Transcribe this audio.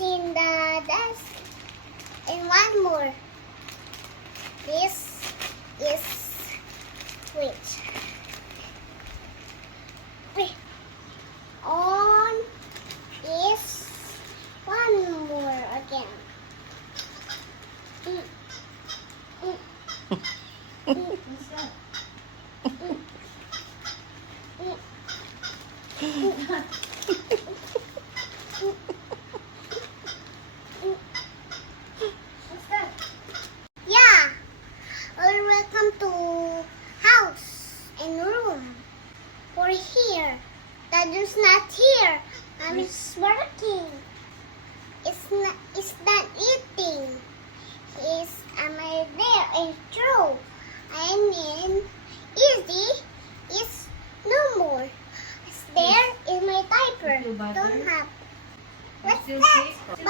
in the desk. And one more. This is switch. Wait. On is one more again. What's that? What's that? Yeah. Welcome to house and room. For here. Daddy's not here. Mommy's working. It's not eating. Am I there? It's true. I mean, easy is no more. It's there in my diaper. You feel better? Don't have. You What's feel that? safe?